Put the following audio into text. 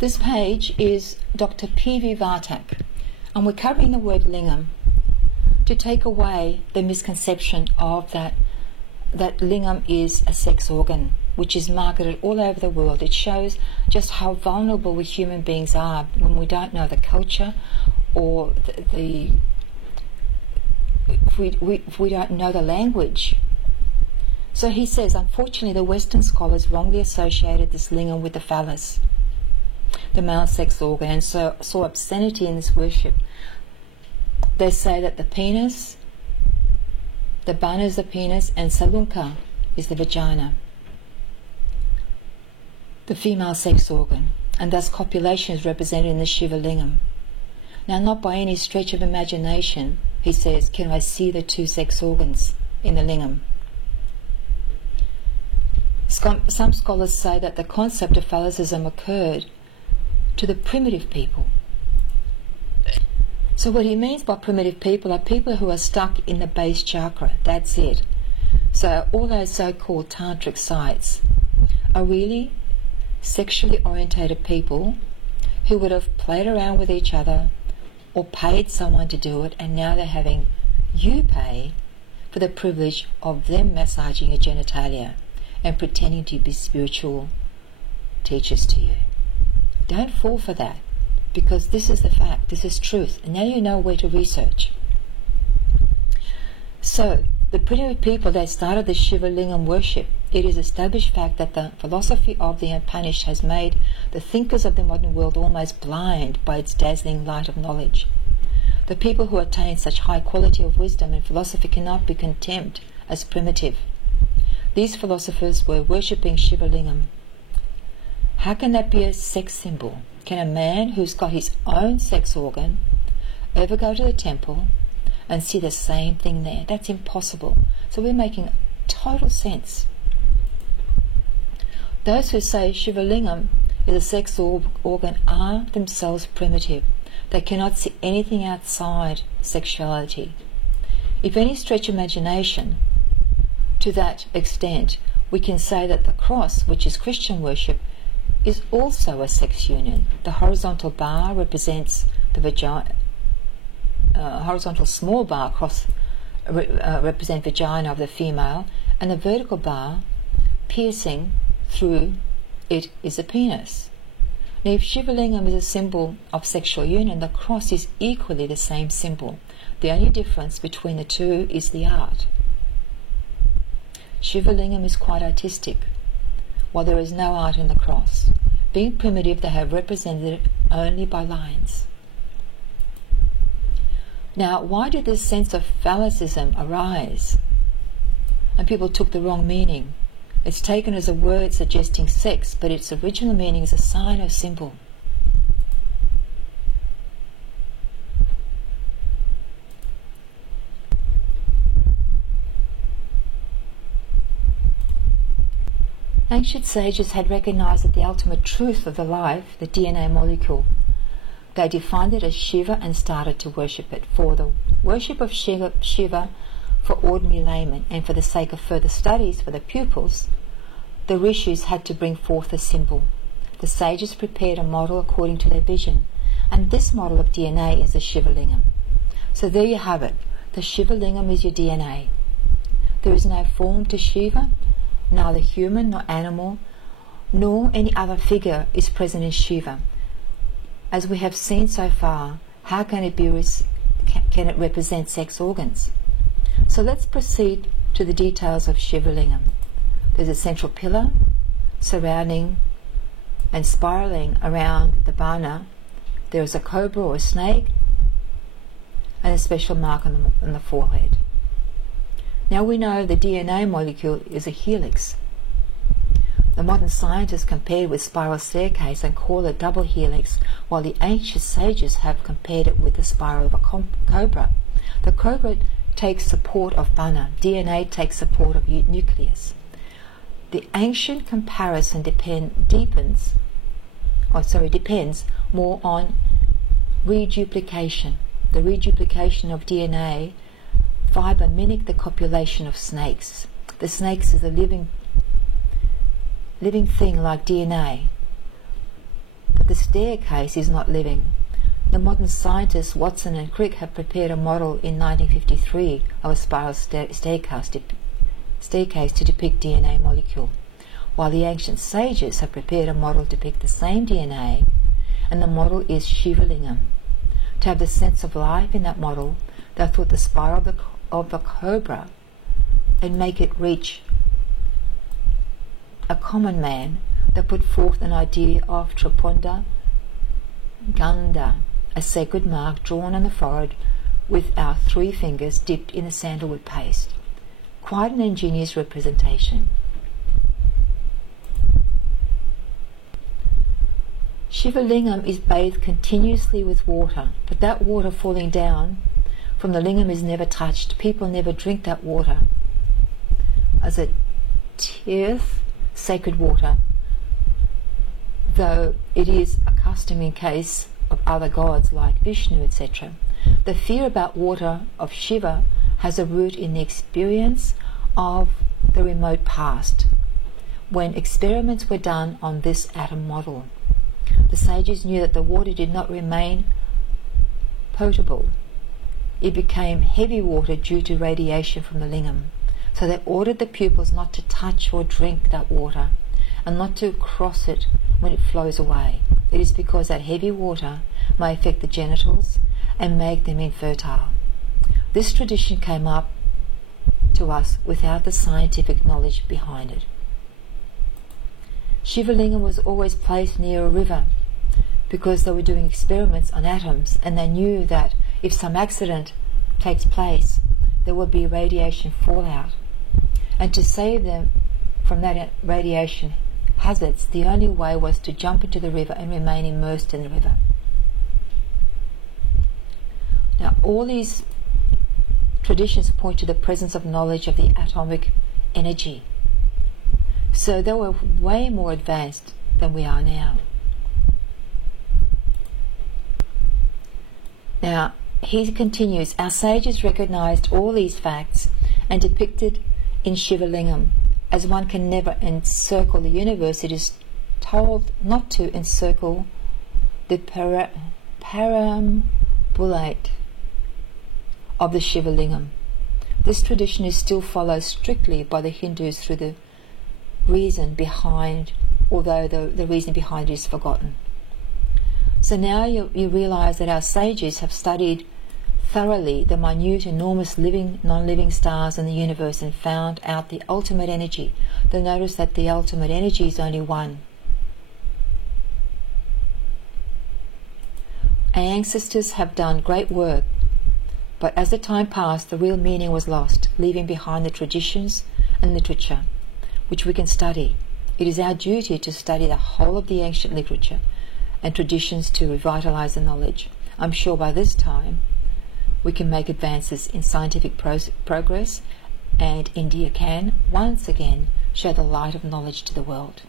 This page is Dr. P.V. Vartak, and we're covering the word lingam to take away the misconception of that lingam is a sex organ, which is marketed all over the world. It shows just how vulnerable we human beings are when we don't know the culture or if we don't know the language. So he says, unfortunately, the Western scholars wrongly associated this lingam with the phallus, the male sex organ, and so saw obscenity in this worship. They say that the penis, the bana is the penis, and salunka is the vagina, the female sex organ, and thus copulation is represented in the Shiva lingam. Now, not by any stretch of imagination, he says, can I see the two sex organs in the lingam. Some scholars say that the concept of phallicism occurred to the primitive people. So what he means by primitive people are people who are stuck in the base chakra. That's it. So all those so-called tantric sites are really sexually orientated people who would have played around with each other or paid someone to do it, and now they're having you pay for the privilege of them massaging your genitalia and pretending to be spiritual teachers to you. Don't fall for that, because this is the fact, this is truth, and now you know where to research. So, the primitive people that started the Shiva lingam worship, it is established fact that the philosophy of the Upanishad has made the thinkers of the modern world almost blind by its dazzling light of knowledge. The people who attain such high quality of wisdom and philosophy cannot be condemned as primitive. These philosophers were worshipping Shiva lingam. How can that be a sex symbol? Can a man who's got his own sex organ ever go to the temple and see the same thing there? That's impossible. So we're making total sense. Those who say Shiva lingam is a sex organ are themselves primitive. They cannot see anything outside sexuality. If any stretch imagination to that extent, we can say that the cross, which is Christian worship, is also a sex union. The horizontal bar represents the vagina, horizontal small bar represent vagina of the female, and the vertical bar piercing through it is a penis. Now, if Shiva lingam is a symbol of sexual union, the cross is equally the same symbol. The only difference between the two is the art. Shiva lingam is quite artistic, while there is no art in the cross. Being primitive, they have represented it only by lines. Now, why did this sense of phallicism arise? And people took the wrong meaning. It's taken as a word suggesting sex, but its original meaning is a sign or symbol. Ancient sages had recognized that the ultimate truth of the life, the DNA molecule. They defined it as Shiva and started to worship it. For the worship of Shiva for ordinary laymen, and for the sake of further studies for the pupils, the rishis had to bring forth a symbol. The sages prepared a model according to their vision, and this model of DNA is the Shiva lingam. So there you have it. The Shiva lingam is your DNA. There is no form to Shiva. Neither human nor animal nor any other figure is present in Shiva. As we have seen so far, how can it represent sex organs? So let's proceed to the details of Shiva lingam. There's a central pillar surrounding and spiraling around the bana. There is a cobra or a snake and a special mark on the forehead. Now we know the DNA molecule is a helix. The modern scientists compared with spiral staircase and call it double helix, while the ancient sages have compared it with the spiral of a cobra. The cobra takes support of bana. DNA takes support of nucleus. The ancient comparison depends more on reduplication. The reduplication of DNA fiber mimic the copulation of snakes. The snakes is a living thing like DNA. But the staircase is not living. The modern scientists Watson and Crick have prepared a model in 1953 of a spiral staircase to depict DNA molecule, while the ancient sages have prepared a model to depict the same DNA, and the model is Shiva Lingam. To have the sense of life in that model, they thought the spiral of the cobra and make it reach a common man. They put forth an idea of Triponda Ganda, a sacred mark drawn on the forehead with our 3 fingers dipped in a sandalwood paste. Quite an ingenious representation. Shiva Lingam is bathed continuously with water, but that water falling down from the lingam is never touched. People never drink that water as a tirth, sacred water, though it is a custom in case of other gods like Vishnu, etc. The fear about water of Shiva has a root in the experience of the remote past, when experiments were done on this atom model. The sages knew that the water did not remain potable. It became heavy water due to radiation from the lingam. So they ordered the pupils not to touch or drink that water, and not to cross it when it flows away. It is because that heavy water may affect the genitals and make them infertile. This tradition came up to us without the scientific knowledge behind it. Shiva Lingam was always placed near a river because they were doing experiments on atoms, and they knew that if some accident takes place, there will be radiation fallout. And to save them from that radiation hazards, the only way was to jump into the river and remain immersed in the river. Now, all these traditions point to the presence of knowledge of the atomic energy. So they were way more advanced than we are now. Now, he continues, our sages recognized all these facts and depicted in Shiva Lingam. As one can never encircle the universe, it is told not to encircle the parambulate of the Shiva Lingam. This tradition is still followed strictly by the Hindus through the reason behind, although the reason behind it is forgotten. So now you realize that our sages have studied thoroughly the minute, enormous living, non-living stars in the universe and found out the ultimate energy. They'll notice that the ultimate energy is only one. Our ancestors have done great work, but as the time passed, the real meaning was lost, leaving behind the traditions and literature, which we can study. It is our duty to study the whole of the ancient literature and traditions to revitalize the knowledge. I'm sure by this time we can make advances in scientific progress, and India can once again show the light of knowledge to the world.